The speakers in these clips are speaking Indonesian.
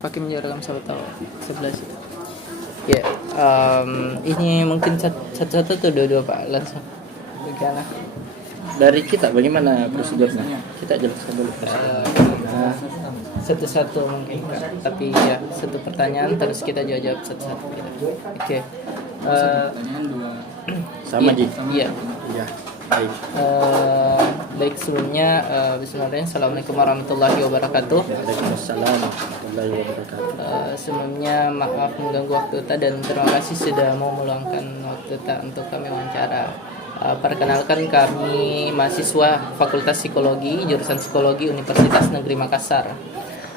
pakai menjarakkan tahu 11 itu. Ya, ini mungkin satu-satu tuh dua-dua Pak, langsung. Bagaimana? Dari kita bagaimana prosedurnya? Kita jelaskan dulu prosedurnya. Satu-satu mungkin Kak. Tapi ya satu pertanyaan terus kita jawab satu-satu gitu. Oke. Pertanyaan dua Sama Ji. Iya. Iya. Baik. Baik sebelumnya bismillahirrahmanirrahim. Assalamualaikum warahmatullahi wabarakatuh. Waalaikumsalam warahmatullahi wabarakatuh. Sebelumnya maaf mengganggu waktu Ta dan terima kasih sudah mau meluangkan waktu Ta untuk kami wawancara. Perkenalkan kami mahasiswa Fakultas Psikologi jurusan Psikologi Universitas Negeri Makassar.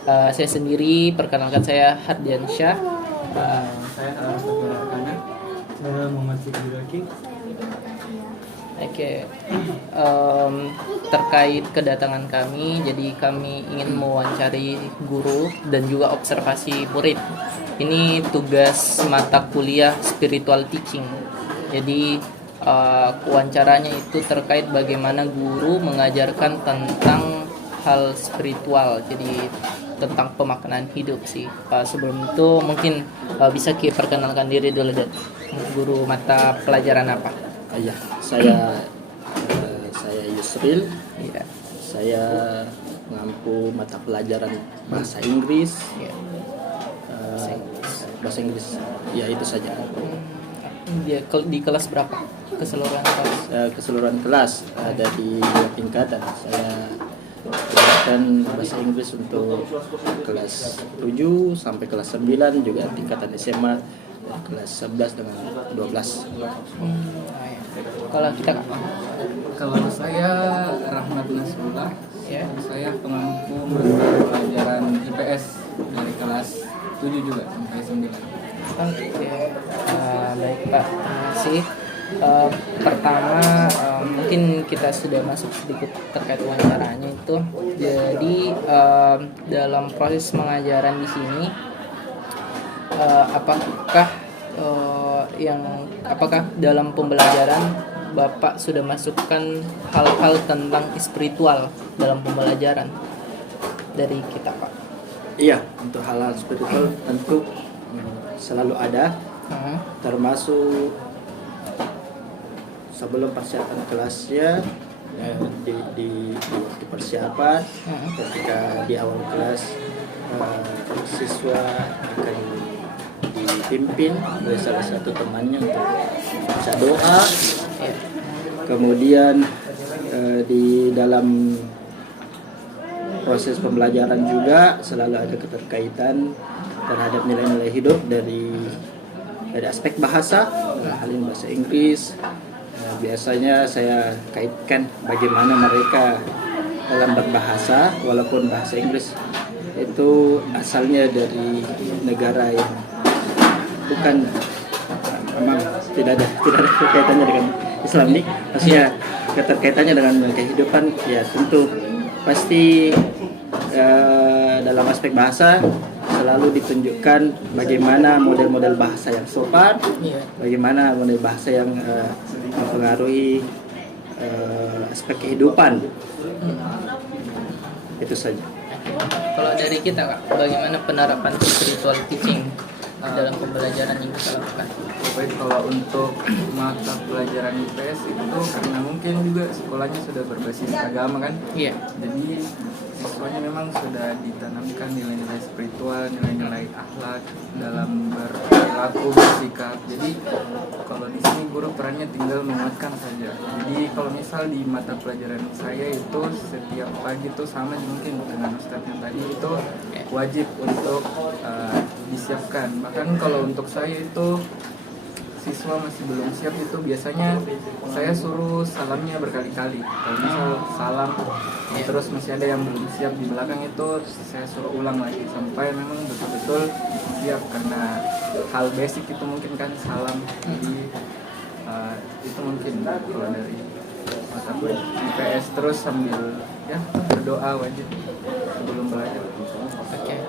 Saya sendiri perkenalkan saya Hardiansyah. saya Arkana. Saya Muhammad Sikiraki. Oke, terkait kedatangan kami, jadi kami ingin mewawancari guru dan juga observasi murid. Ini tugas mata kuliah spiritual teaching. Jadi wawancaranya itu terkait bagaimana guru mengajarkan tentang hal spiritual. Jadi tentang pemaknaan hidup sih. Sebelum itu mungkin bisa perkenalkan diri dulu deh. Guru mata pelajaran apa? Iya, saya Yusril. Iya. Saya mengampu mata pelajaran bahasa Inggris. Iya. Bahasa Inggris. Ya itu saja. Dia di kelas berapa? Keseluruhan kelas? Keseluruhan kelas ada di 2 tingkatan. Saya belajar bahasa Inggris untuk kelas 7 sampai kelas 9, juga tingkatan SMA dari kelas 11 dengan 12. Kalau kita Kak? Kalau saya Rahmat Nasrullah, Ya. saya pengampu mata pelajaran IPS dari kelas 7 juga sampai 9. Oke. Baik Pak, terima kasih. Pertama mungkin kita sudah masuk sedikit terkait wawancaranya itu. Jadi dalam proses pengajaran di sini apakah dalam pembelajaran Bapak sudah masukkan hal-hal tentang spiritual dalam pembelajaran dari kita Pak? Iya, untuk hal-hal spiritual tentu selalu ada, termasuk sebelum persiapan kelasnya, di waktu persiapan, ketika di awal kelas siswa akan dipimpin oleh salah satu temannya untuk baca doa. Kemudian di dalam proses pembelajaran juga selalu ada keterkaitan terhadap nilai-nilai hidup dari aspek bahasa, hal ini bahasa Inggris. Biasanya saya kaitkan bagaimana mereka dalam berbahasa, walaupun bahasa Inggris itu asalnya dari negara yang bukan, memang tidak ada kaitannya dengan Islamik, maksudnya keterkaitannya dengan kehidupan, ya tentu pasti dalam aspek bahasa selalu ditunjukkan bagaimana model-model bahasa yang sopan, bagaimana model bahasa yang mempengaruhi aspek kehidupan. Itu saja. Kalau dari kita Kak, bagaimana penerapan spiritual teaching dalam pembelajaran yang kita lakukan? Baik, kalau untuk mata pelajaran IPS itu karena mungkin juga sekolahnya sudah berbasis agama kan. Iya. Jadi siswanya memang sudah ditanamkan nilai-nilai spiritual, nilai-nilai akhlak dalam berperilaku, bersikap. Jadi kalau di sini guru perannya tinggal menguatkan saja. Jadi kalau misal di mata pelajaran saya itu setiap pagi itu sama mungkin dengan Ustadz yang tadi itu wajib untuk disiapkan. Bahkan kalau untuk saya itu siswa masih belum siap itu biasanya saya suruh salamnya berkali-kali. Kalau misal salam terus masih ada yang belum siap di belakang itu saya suruh ulang lagi sampai memang betul-betul siap, karena hal basic itu mungkin kan salam. Jadi itu mungkin kalau dari mata pelajaran IPS, terus sambil ya berdoa wajib sebelum belajar. Oke.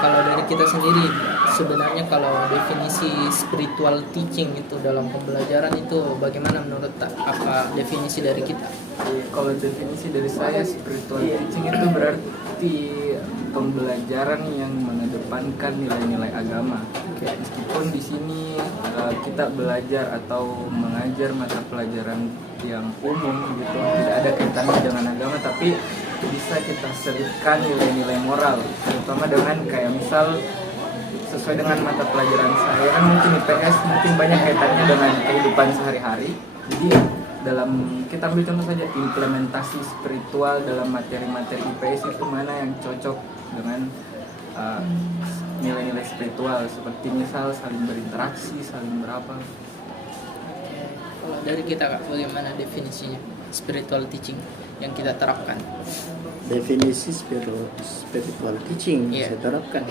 Kalau dari kita sendiri, sebenarnya kalau definisi spiritual teaching itu dalam pembelajaran itu bagaimana menurut apa definisi dari kita? Kalau definisi dari saya, spiritual teaching itu berarti pembelajaran yang mengedepankan nilai-nilai agama. Meskipun di sini kita belajar atau mengajar mata pelajaran yang umum gitu, tidak ada kaitannya dengan agama, tapi bisa kita selipkan nilai-nilai moral, terutama dengan kayak misal sesuai dengan mata pelajaran saya kan mungkin IPS mungkin banyak kaitannya dengan kehidupan sehari-hari. Jadi dalam kita ambil contoh saja implementasi spiritual dalam materi-materi IPS itu mana yang cocok dengan nilai-nilai spiritual, seperti misal saling berinteraksi, saling berapa. Kalau dari kita Kak, bagaimana definisinya spiritual teaching yang kita terapkan? Definisi spiritual teaching Iya. saya terapkan.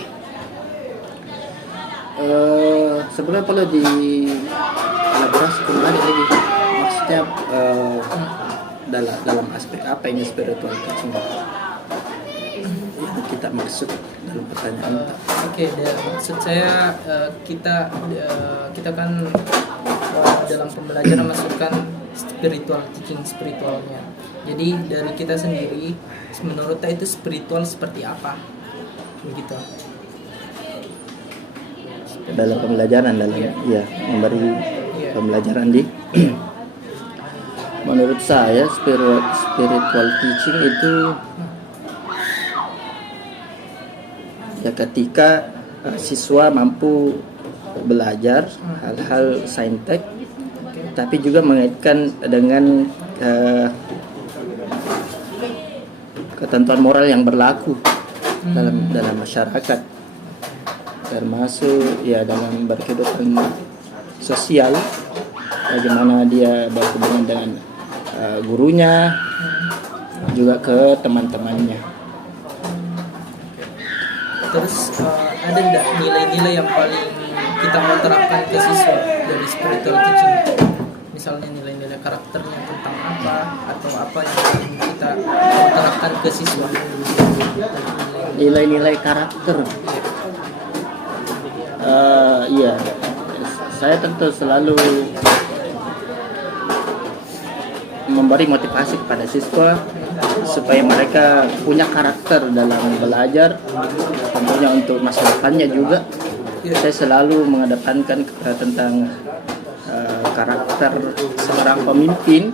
Sebenarnya kalau di elaborasi kembali lagi, maksudnya dalam aspek apa ini spiritual teaching? Itu kita maksud dalam pertanyaan. Oke, dan maksud saya kita kan dalam pembelajaran masukkan spiritual teaching spiritualnya. Jadi dari kita sendiri menurut kita itu spiritual seperti apa? Begitu. Dalam pembelajaran Iya. memberi Iya. pembelajaran di menurut saya spiritual teaching itu ya ketika siswa mampu belajar hal-hal saintek tapi juga mengaitkan dengan ketentuan moral yang berlaku dalam masyarakat, termasuk ya dalam berkehidupan sosial, bagaimana dia berhubungan dengan gurunya, juga ke teman-temannya. Terus ada nggak nilai-nilai yang paling kita mau terapkan ke siswa dari spiritual teaching? Misalnya nilai-nilai karakternya tentang apa atau apa yang paling kita mau terapkan ke siswa? Nilai-nilai karakter, iya, saya tentu selalu memberi motivasi kepada siswa supaya mereka punya karakter dalam belajar, tentunya untuk masa depannya juga. Saya selalu mengedepankan tentang karakter seorang pemimpin,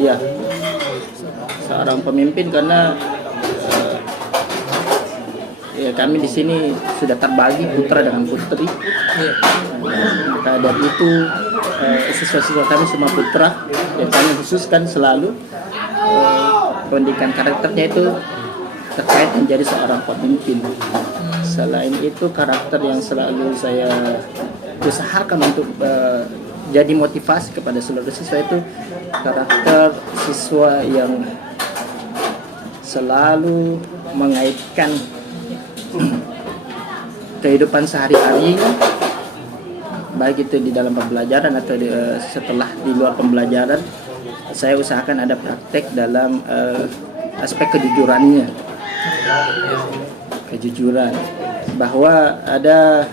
ya seorang pemimpin karena ya kami di sini sudah terbagi putra dengan putri. Maka dari itu siswa-siswa kami semua putra, dan kami khususkan selalu pendidikan karakternya itu terkait menjadi seorang pemimpin. Selain itu karakter yang selalu saya usahakan untuk jadi motivasi kepada seluruh siswa itu karakter siswa yang selalu mengaitkan kehidupan sehari-hari, baik itu di dalam pembelajaran atau setelah di luar pembelajaran. Saya usahakan ada praktek dalam aspek kejujurannya, kejujuran bahwa ada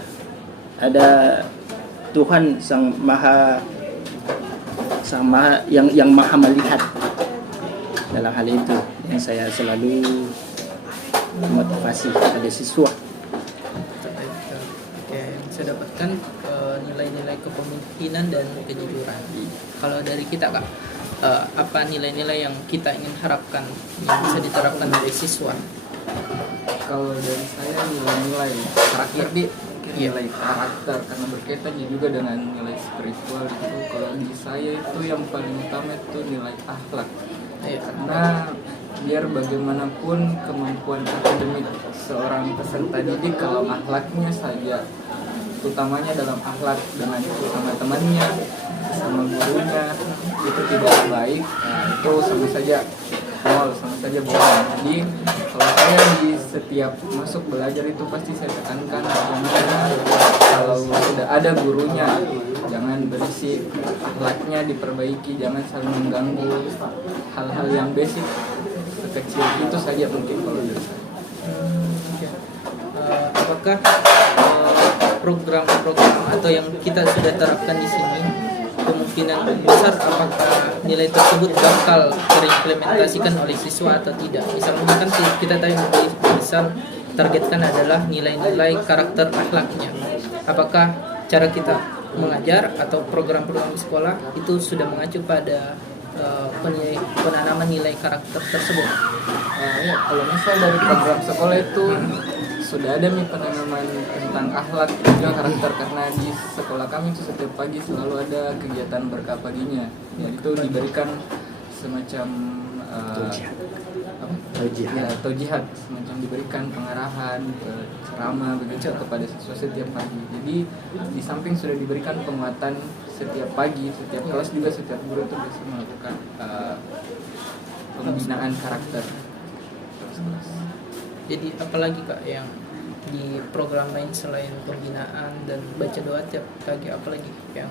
Tuhan sang maha yang maha melihat. Dalam hal itu yang saya selalu motivasi pada siswa. Oke, saya dapatkan nilai-nilai kepemimpinan dan kejujuran. Kalau dari kita Kak, apa nilai-nilai yang kita ingin harapkan yang bisa diterapkan dari siswa? Kalau dari saya nilai-nilai karakter nilai karakter karena berkaitannya juga dengan nilai spiritual itu. Kalau di saya itu yang paling utama itu nilai akhlak. Karena biar bagaimanapun kemampuan akademik seorang peserta didik, kalau akhlaknya saja, utamanya dalam akhlak dengan sama temannya, sama gurunya itu tidak baik, nah itu sama saja nol, sama saja bohong. Jadi kalau saya di setiap masuk belajar itu pasti saya tekankan bagaimana kalau sudah ada gurunya jangan berisik, akhlaknya diperbaiki, jangan saling mengganggu, hal-hal yang basic sekecil itu saja mungkin kalau dari saya. Apakah program-program atau yang kita sudah terapkan di sini kemungkinan besar apakah nilai tersebut bakal terimplementasikan oleh siswa atau tidak. Misalnya kan kita tadi misal targetkan adalah nilai-nilai karakter akhlaknya. Apakah cara kita mengajar atau program-program di sekolah itu sudah mengacu pada penanaman nilai karakter tersebut? Ya, kalau misal dari program sekolah itu sudah ada nih penanaman tentang akhlak juga karakter, karena di sekolah kami itu setiap pagi selalu ada kegiatan berkah paginya. Jadi itu diberikan semacam taujihat, semacam diberikan pengarahan, ceramah begitu kepada siswa setiap pagi. Jadi di samping sudah diberikan penguatan setiap pagi, setiap kelas juga setiap guru itu bisa melakukan pembinaan karakter kelas-kelas. Jadi apalagi Kak yang di program lain selain pembinaan dan baca doa tiap pagi, apalagi yang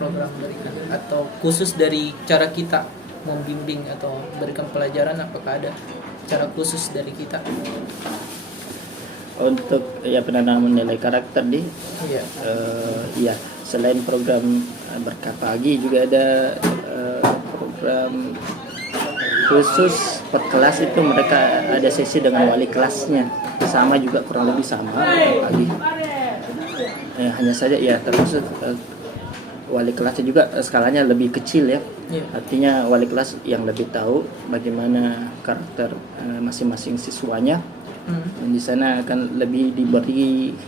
program berikan atau khusus dari cara kita membimbing atau berikan pelajaran, apakah ada cara khusus dari kita? Untuk ya penanaman nilai karakter di Iya. ya selain program berkah pagi juga ada program khusus per kelas, itu mereka ada sesi dengan wali kelasnya, sama juga kurang lebih sama pagi. Hanya saja ya termasuk wali kelasnya juga skalanya lebih kecil ya. Iya. Artinya wali kelas yang lebih tahu bagaimana karakter masing-masing siswanya. Dan di sana akan lebih diberi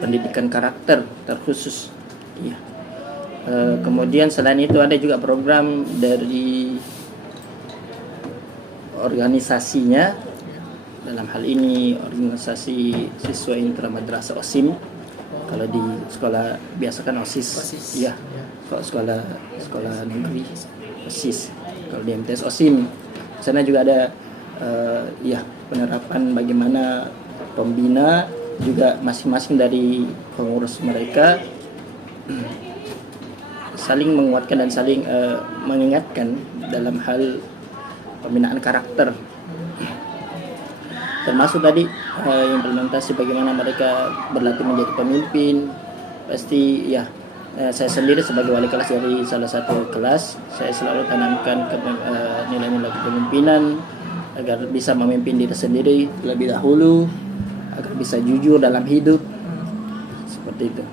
pendidikan karakter terkhusus. Iya. Kemudian selain itu ada juga program dari organisasinya. Dalam hal ini organisasi siswa intra madrasah OSIM. Kalau di sekolah biasa kan OSIS. Iya. Kalau sekolah negeri OSIS. Kalau di MTS OSIM. Di sana juga ada penerapan bagaimana pembina juga masing-masing dari pengurus mereka saling menguatkan dan saling mengingatkan dalam hal pembinaan karakter. Termasuk tadi implementasi bagaimana mereka berlatih menjadi pemimpin. Pasti ya, saya sendiri sebagai wali kelas dari salah satu kelas, saya selalu tanamkan nilai-nilai kepemimpinan agar bisa memimpin diri sendiri lebih dahulu, agar bisa jujur dalam hidup. Seperti itu.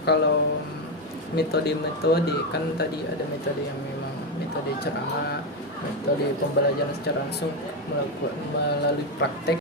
Kalau metode-metode kan tadi ada metode yang memang metode ceramah, metode pembelajaran secara langsung melalui praktek.